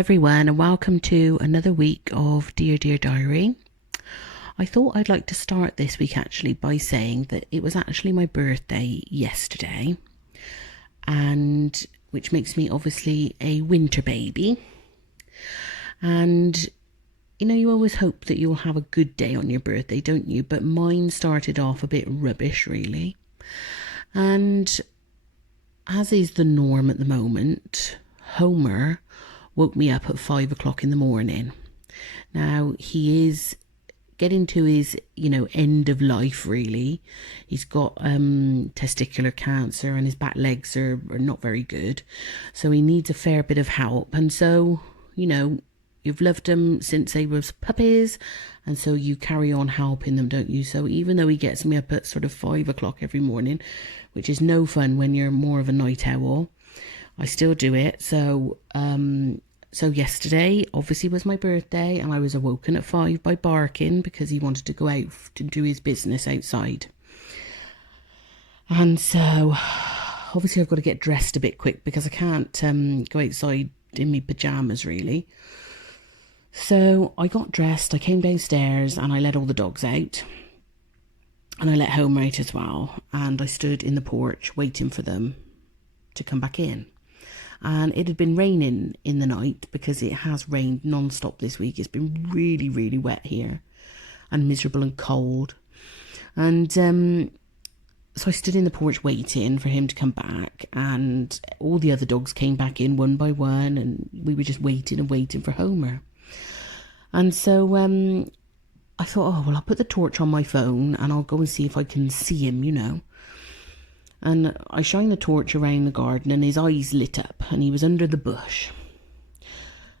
everyone, and welcome to another week of Dear Dear Diary. I thought I'd like to start this week actually by saying that it was actually my birthday yesterday, and which makes me obviously a winter baby. And you know, you always hope that you'll have a good day on your birthday, don't you? But mine started off a bit rubbish, really. And as is the norm at the moment, Homer woke me up at 5 o'clock in the morning. Now, he is getting to his, end of life, really. He's got testicular cancer and his back legs are not very good. So he needs a fair bit of help. And so, you've loved them since they was puppies. And so you carry on helping them, don't you? So even though he gets me up at sort of 5 o'clock every morning, which is no fun when you're more of a night owl, I still do it. So yesterday obviously was my birthday, and I was awoken at 5 by barking because he wanted to go out to do his business outside. And so obviously I've got to get dressed a bit quick because I can't go outside in my pajamas, really. So I got dressed, I came downstairs and I let all the dogs out. And I let Homer out as well. And I stood in the porch waiting for them to come back in. And it had been raining in the night because it has rained non-stop this week. It's been really, really wet here and miserable and cold. And so I stood in the porch waiting for him to come back, and all the other dogs came back in one by one, and we were just waiting and waiting for Homer. And so I thought, oh, well, I'll put the torch on my phone and I'll go and see if I can see him, And I shined the torch around the garden and his eyes lit up and he was under the bush.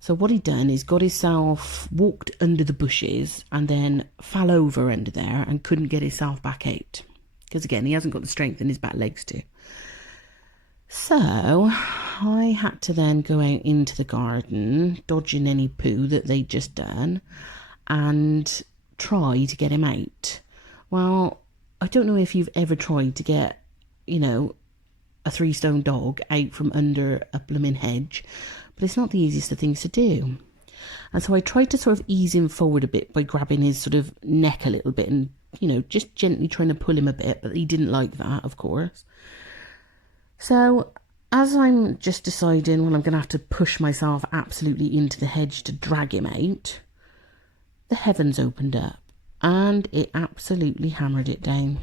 So what he'd done is got himself, walked under the bushes and then fell over under there and couldn't get himself back out. Because again, he hasn't got the strength in his back legs to. So I had to then go out into the garden, dodging any poo that they'd just done, and try to get him out. Well, I don't know if you've ever tried to get a 3-stone dog out from under a blooming hedge, but it's not the easiest of things to do. And so I tried to sort of ease him forward a bit by grabbing his sort of neck a little bit and, just gently trying to pull him a bit, but he didn't like that, of course. So as I'm just deciding, well, I'm going to have to push myself absolutely into the hedge to drag him out, the heavens opened up and it absolutely hammered it down.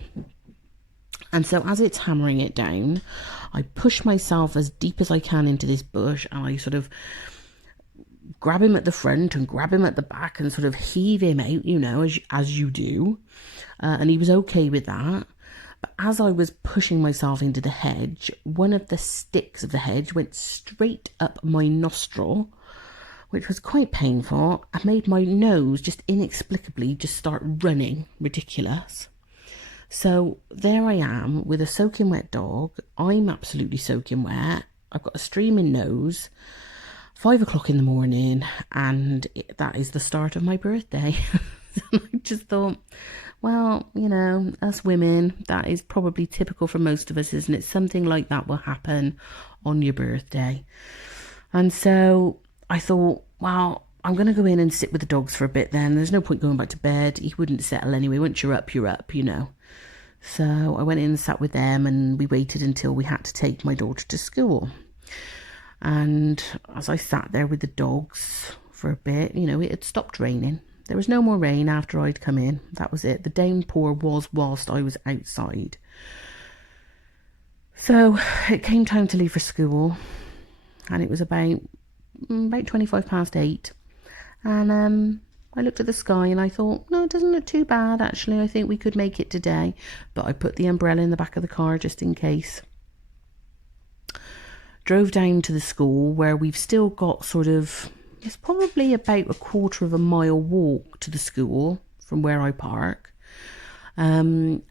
And so as it's hammering it down, I push myself as deep as I can into this bush and I sort of grab him at the front and grab him at the back and sort of heave him out, as you do. And he was okay with that. But as I was pushing myself into the hedge, one of the sticks of the hedge went straight up my nostril, which was quite painful and made my nose just inexplicably just start running ridiculous. So there I am with a soaking wet dog. I'm absolutely soaking wet. I've got a streaming nose, 5 o'clock in the morning, and that is the start of my birthday. I just thought, well, us women, that is probably typical for most of us, isn't it? Something like that will happen on your birthday. And so I thought, well, I'm going to go in and sit with the dogs for a bit then. There's no point going back to bed. He wouldn't settle anyway. Once you're up, So I went in and sat with them and we waited until we had to take my daughter to school. And as I sat there with the dogs for a bit, it had stopped raining. There was no more rain after I'd come in. That was it. The downpour was whilst I was outside. So it came time to leave for school. And it was about 25 past 8. And I looked at the sky and I thought, no, it doesn't look too bad, actually. I think we could make it today. But I put the umbrella in the back of the car just in case. Drove down to the school where we've still got it's probably about a quarter of a mile walk to the school from where I park. And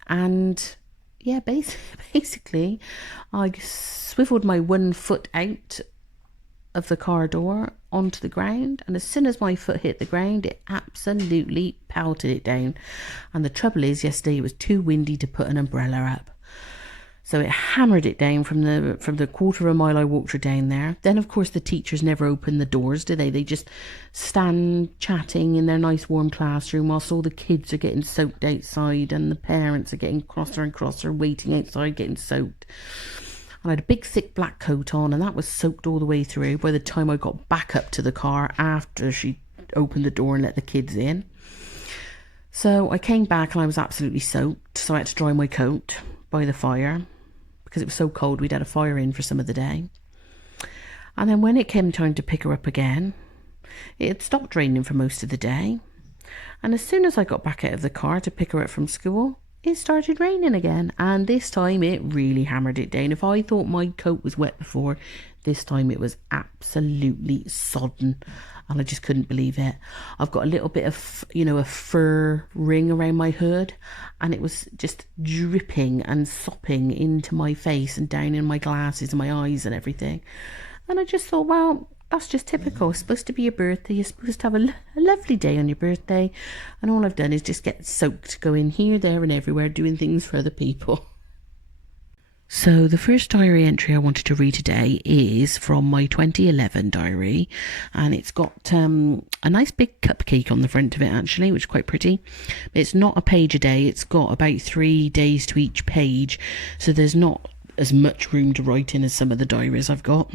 yeah, basically I swiveled my one foot out of the car door onto the ground, and as soon as my foot hit the ground, it absolutely pelted it down. And the trouble is, yesterday it was too windy to put an umbrella up. So it hammered it down from the quarter of a mile I walked her down there. Then, of course, the teachers never open the doors, do they? They just stand chatting in their nice warm classroom whilst all the kids are getting soaked outside and the parents are getting crosser and crosser, waiting outside, getting soaked. And I had a big thick black coat on, and that was soaked all the way through by the time I got back up to the car after she opened the door and let the kids in. So I came back and I was absolutely soaked, so I had to dry my coat by the fire because it was so cold. We'd had a fire in for some of the day. And then when it came time to pick her up again, it had stopped raining for most of the day. And as soon as I got back out of the car to pick her up from school, it started raining again. And this time it really hammered it down. If I thought my coat was wet before, this time it was absolutely sodden. And I just couldn't believe it. I've got a little bit of, a fur ring around my hood, and it was just dripping and sopping into my face and down in my glasses and my eyes and everything. And I just thought, well, that's just typical. It's supposed to be your birthday. You're supposed to have a lovely day on your birthday. And all I've done is just get soaked, going here, there and everywhere, doing things for other people. So the first diary entry I wanted to read today is from my 2011 diary, and it's got a nice big cupcake on the front of it actually, which is quite pretty. It's not a page a day, it's got about 3 days to each page, so there's not as much room to write in as some of the diaries I've got.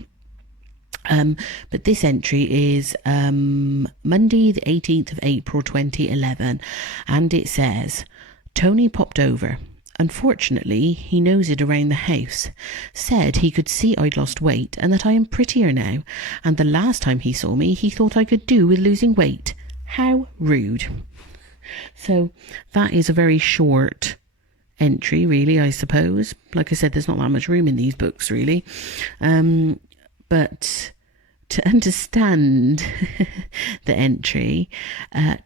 But this entry is Monday the 18th of April 2011, and it says, Tony popped over. Unfortunately, he nosed around the house, said he could see I'd lost weight and that I am prettier now, and the last time he saw me, he thought I could do with losing weight. How rude. So that is a very short entry, really, I suppose. Like I said, there's not that much room in these books, really. But to understand the entry,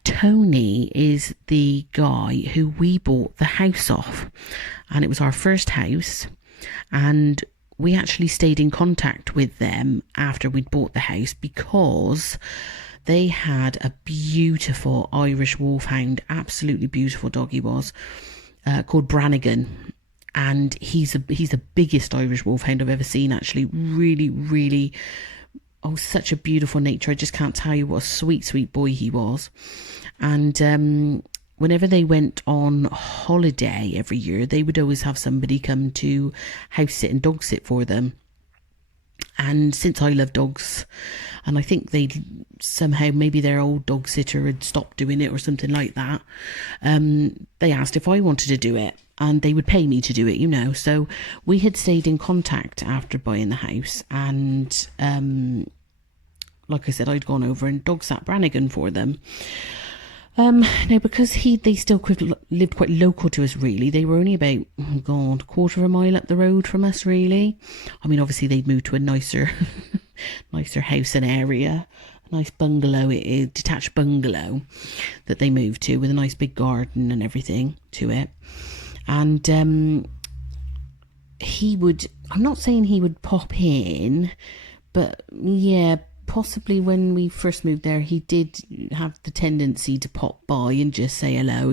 Tony is the guy who we bought the house off, and it was our first house, and we actually stayed in contact with them after we'd bought the house because they had a beautiful Irish wolfhound, absolutely beautiful dog he was, called Brannigan. And he's the biggest Irish wolfhound I've ever seen, actually. Really, really, such a beautiful nature. I just can't tell you what a sweet, sweet boy he was. And whenever they went on holiday every year, they would always have somebody come to house sit and dog sit for them. And since I love dogs, and I think they somehow, maybe their old dog sitter had stopped doing it or something like that, they asked if I wanted to do it, and they would pay me to do it, So we had stayed in contact after buying the house, and like I said, I'd gone over and dog sat Brannigan for them. Now, because they still lived quite local to us, really. They were only about, quarter of a mile up the road from us, really. I mean, obviously they'd moved to a nicer house and area, a nice bungalow, a detached bungalow that they moved to with a nice big garden and everything to it. And I'm not saying he would pop in, but yeah, possibly when we first moved there, he did have the tendency to pop by and just say hello,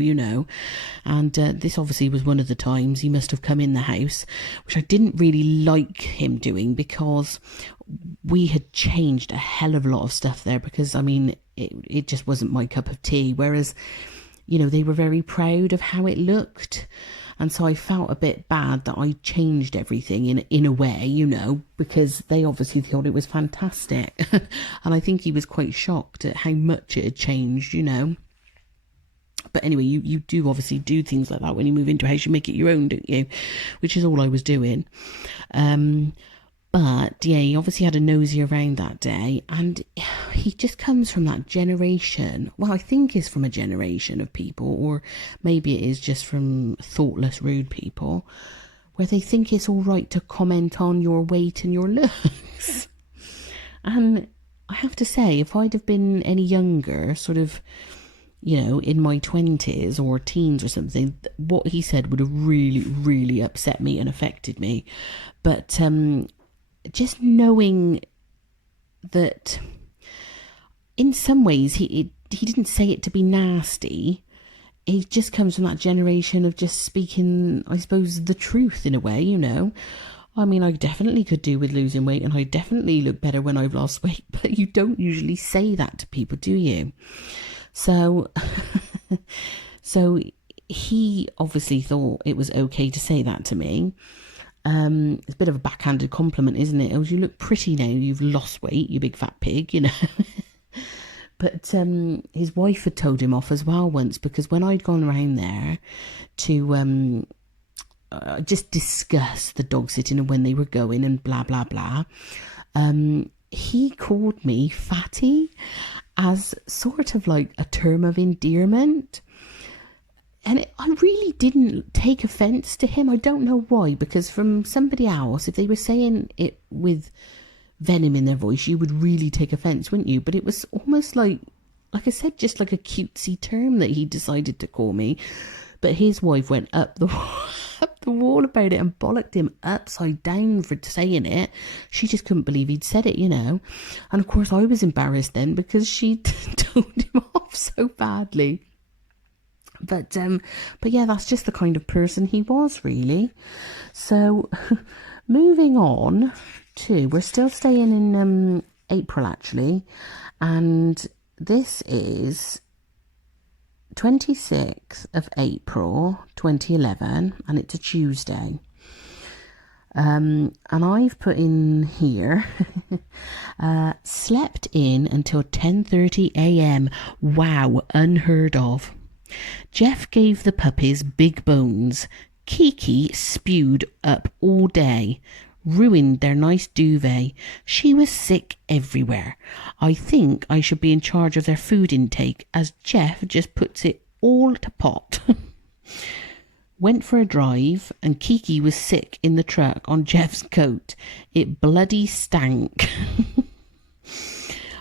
and this obviously was one of the times he must have come in the house, which I didn't really like him doing because we had changed a hell of a lot of stuff there, because I mean it just wasn't my cup of tea, whereas they were very proud of how it looked. And so I felt a bit bad that I changed everything in a way, because they obviously thought it was fantastic. And I think he was quite shocked at how much it had changed, But anyway, you do obviously do things like that when you move into a house. You make it your own, don't you? Which is all I was doing. But yeah, he obviously had a nosy around that day, and he just comes from that generation. Well, I think is from a generation of people, or maybe it is just from thoughtless, rude people, where they think it's all right to comment on your weight and your looks. And I have to say, if I'd have been any younger, sort of, in my 20s or teens or something, what he said would have really, really upset me and affected me. But just knowing that in some ways he didn't say it to be nasty, it just comes from that generation of just speaking, I suppose, the truth in a way, you know. I mean, I definitely could do with losing weight, and I definitely look better when I've lost weight, but you don't usually say that to people, do you? So, so he obviously thought it was okay to say that to me. It's a bit of a backhanded compliment, isn't it? Oh, you look pretty now, you've lost weight, you big fat pig, you know. But his wife had told him off as well once, because when I'd gone around there to just discuss the dog sitting and when they were going and blah, blah, blah, he called me fatty as sort of like a term of endearment. And I really didn't take offence to him. I don't know why, because from somebody else, if they were saying it with venom in their voice, you would really take offence, wouldn't you? But it was almost like I said, just like a cutesy term that he decided to call me. But his wife went up the wall about it and bollocked him upside down for saying it. She just couldn't believe he'd said it, you know. And of course I was embarrassed then, because she'd told him off so badly. But yeah, that's just the kind of person he was, really. So moving on to, we're still staying in April actually, and this is 26th of April 2011, and it's a Tuesday. And I've put in here, slept in until 10:30 a.m. Wow, unheard of. Jeff gave the puppies big bones. Kiki spewed up all day. Ruined their nice duvet. She was sick everywhere. I think I should be in charge of their food intake, as Jeff just puts it all to pot. Went for a drive, and Kiki was sick in the truck on Jeff's coat. It bloody stank.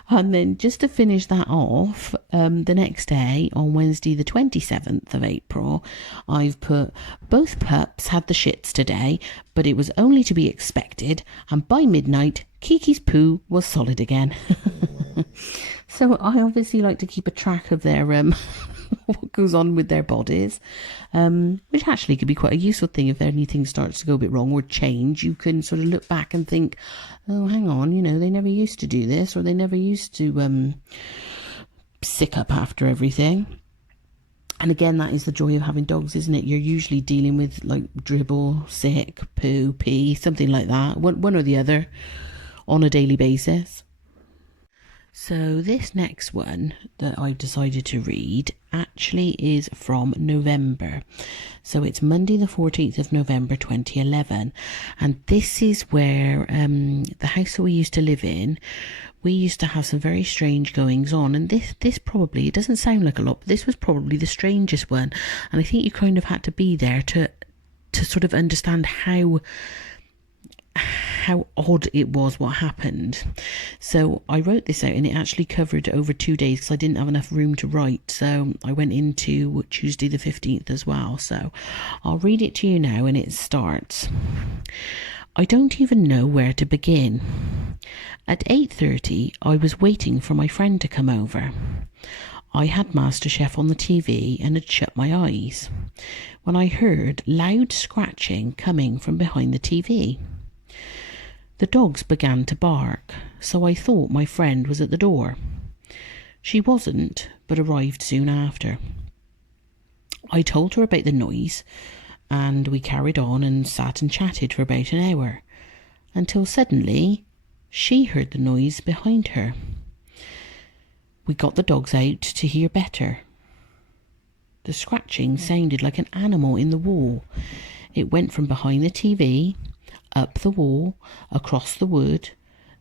And then just to finish that off, the next day, on Wednesday the 27th of April, I've put, both pups had the shits today, but it was only to be expected, and by midnight, Kiki's poo was solid again. So I obviously like to keep a track of their what goes on with their bodies, which actually could be quite a useful thing if anything starts to go a bit wrong or change. You can sort of look back and think, oh, hang on, you know, they never used to do this, or they never used to sick up after everything. And again, that is the joy of having dogs, isn't it? You're usually dealing with like dribble, sick, poo, pee, something like that, one or the other on a daily basis. So this next one that I've decided to read actually is from November. So it's Monday the 14th of November 2011. And this is where the house that we used to live in, we used to have some very strange goings on. And this probably, it doesn't sound like a lot, but this was probably the strangest one. And I think you kind of had to be there to sort of understand how odd it was what happened. So I wrote this out, and it actually covered over 2 days because I didn't have enough room to write, so I went into Tuesday the 15th as well. So I'll read it to you now, and it starts. I don't even know where to begin. At 8:30 I was waiting for my friend to come over. I had MasterChef on the TV and had shut my eyes when I heard loud scratching coming from behind the TV. The dogs began to bark, so I thought my friend was at the door. She wasn't, but arrived soon after. I told her about the noise, and we carried on and sat and chatted for about an hour, until suddenly she heard the noise behind her. We got the dogs out to hear better. The scratching sounded like an animal in the wall. It went from behind the TV, up the wall, across the wood.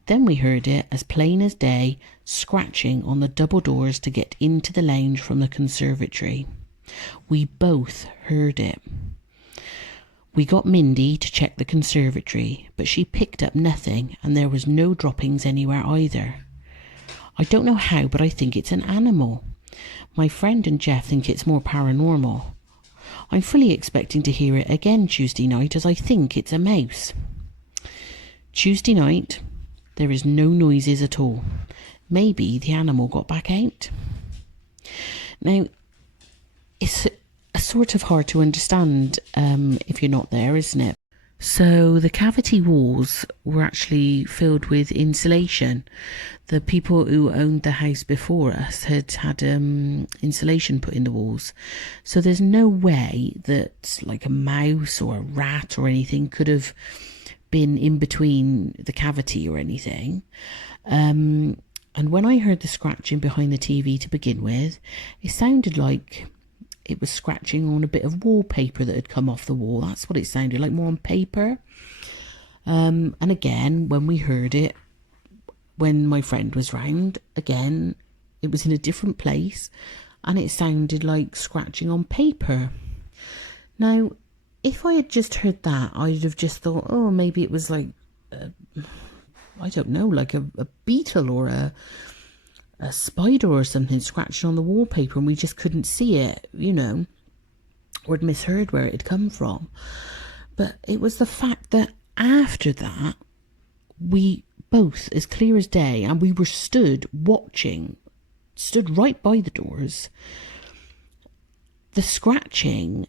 Then we heard it as plain as day, scratching on the double doors to get into the lounge from the conservatory. We both heard it. We got Mindy to check the conservatory, but she picked up nothing, and there was no droppings anywhere either. I don't know how, but I think it's an animal. My friend and Jeff think it's more paranormal. I'm fully expecting to hear it again Tuesday night, as I think it's a mouse. Tuesday night, there is no noises at all. Maybe the animal got back out. Now, it's a sort of hard to understand if you're not there, isn't it? So the cavity walls were actually filled with insulation. The people who owned the house before us had insulation put in the walls. So there's no way that like a mouse or a rat or anything could have been in between the cavity or anything. And when I heard the scratching behind the TV to begin with, it sounded like it was scratching on a bit of wallpaper that had come off the wall. That's what it sounded like, more on paper. And again, when we heard it, when my friend was round, again, it was in a different place and it sounded like scratching on paper. Now, if I had just heard that, I'd have just thought, oh, maybe it was like, I don't know, like a beetle or a spider or something scratching on the wallpaper and we just couldn't see it, you know, or had misheard where it had come from. But it was the fact that after that, we both, as clear as day, and we were stood watching, stood right by the doors. The scratching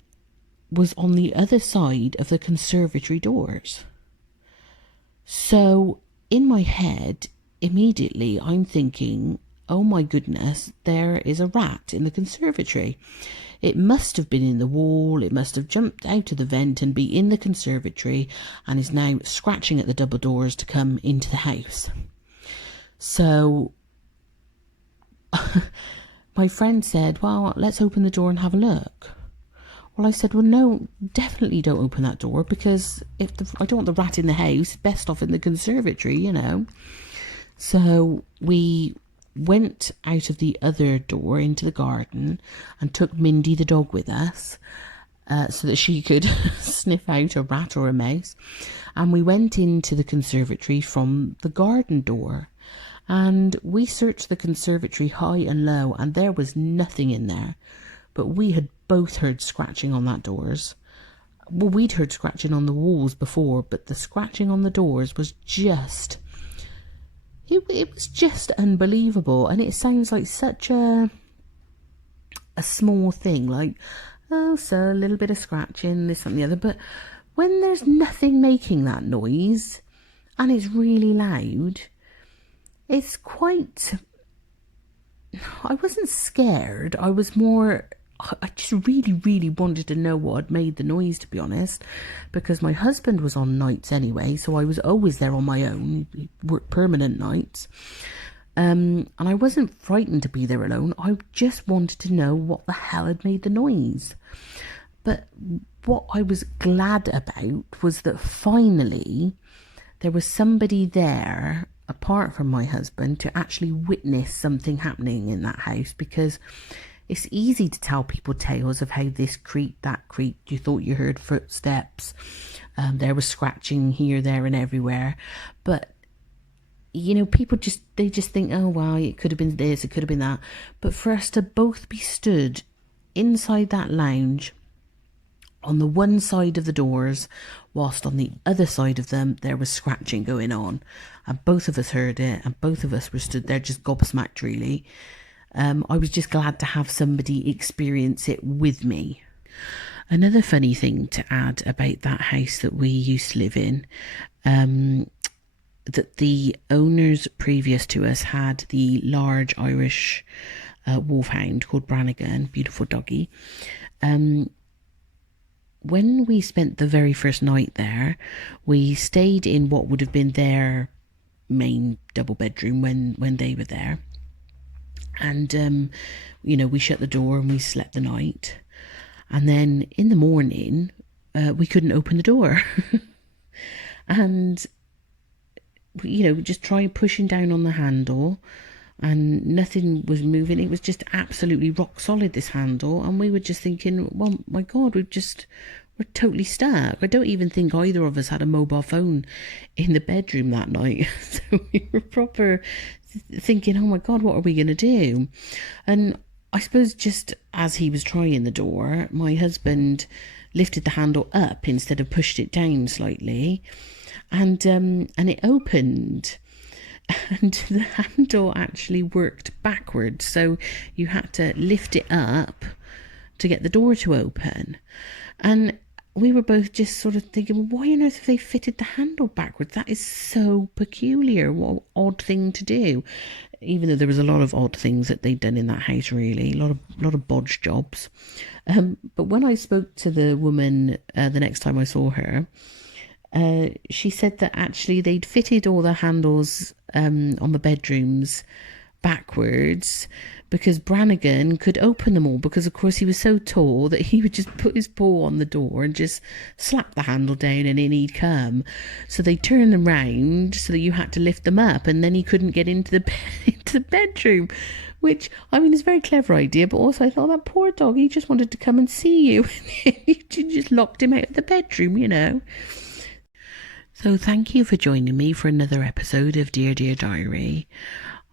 was on the other side of the conservatory doors. So in my head, immediately I'm thinking, oh my goodness, there is a rat in the conservatory. It must have been in the wall, it must have jumped out of the vent and be in the conservatory and is now scratching at the double doors to come into the house. So my friend said, well, let's open the door and have a look. Well, I said, well, no, definitely don't open that door because I don't want the rat in the house, best off in the conservatory, you know. So we went out of the other door into the garden and took Mindy the dog with us so that she could sniff out a rat or a mouse. And we went into the conservatory from the garden door. And we searched the conservatory high and low and there was nothing in there. But we had both heard scratching on that doors. Well, we'd heard scratching on the walls before, but the scratching on the doors was just... It was just unbelievable, and it sounds like such a small thing, like, oh, so a little bit of scratching, this and the other, but when there's nothing making that noise, and it's really loud, it's quite... I wasn't scared, I was more... I just really, really wanted to know what had made the noise, to be honest, because my husband was on nights anyway, so I was always there on my own. He worked permanent nights. And I wasn't frightened to be there alone. I just wanted to know what the hell had made the noise. But what I was glad about was that finally there was somebody there, apart from my husband, to actually witness something happening in that house, because... it's easy to tell people tales of how this creaked, that creaked. You thought you heard footsteps. There was scratching here, there and everywhere. But, you know, people just think, oh, wow, it could have been this, it could have been that. But for us to both be stood inside that lounge on the one side of the doors, whilst on the other side of them, there was scratching going on. And both of us heard it, and both of us were stood there just gobsmacked, really. I was just glad to have somebody experience it with me. Another funny thing to add about that house that we used to live in, that the owners previous to us had the large Irish wolfhound called Brannigan, beautiful doggy. When we spent the very first night there, we stayed in what would have been their main double bedroom when they were there. And, you know, we shut the door and we slept the night. And then in the morning, we couldn't open the door. And, you know, just tried pushing down on the handle and nothing was moving. It was just absolutely rock solid, this handle. And we were just thinking, well, my God, we're totally stuck. I don't even think either of us had a mobile phone in the bedroom that night. So we were proper thinking, oh my God, what are we going to do? And I suppose just as he was trying the door, my husband lifted the handle up instead of pushed it down slightly, and it opened. And the handle actually worked backwards, so you had to lift it up to get the door to open. And we were both just sort of thinking, well, why on earth have they fitted the handle backwards? That is so peculiar. What an odd thing to do. Even though there was a lot of odd things that they'd done in that house, really, a lot of bodge jobs. But when I spoke to the woman the next time I saw her, she said that actually they'd fitted all the handles on the bedrooms backwards because Brannigan could open them all, because of course he was so tall that he would just put his paw on the door and just slap the handle down and in he'd come. So they turned them round so that you had to lift them up, and then he couldn't get into the bedroom, which, I mean, is a very clever idea, but also I thought, that poor dog, he just wanted to come and see you. You just locked him out of the bedroom, you know. So thank you for joining me for another episode of Dear Dear Diary.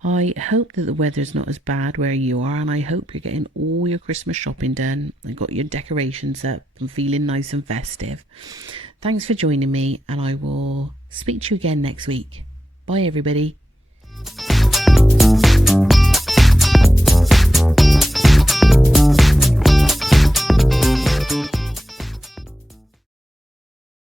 I hope that the weather's not as bad where you are, and I hope you're getting all your Christmas shopping done and got your decorations up and feeling nice and festive. Thanks for joining me, and I will speak to you again next week. Bye, everybody.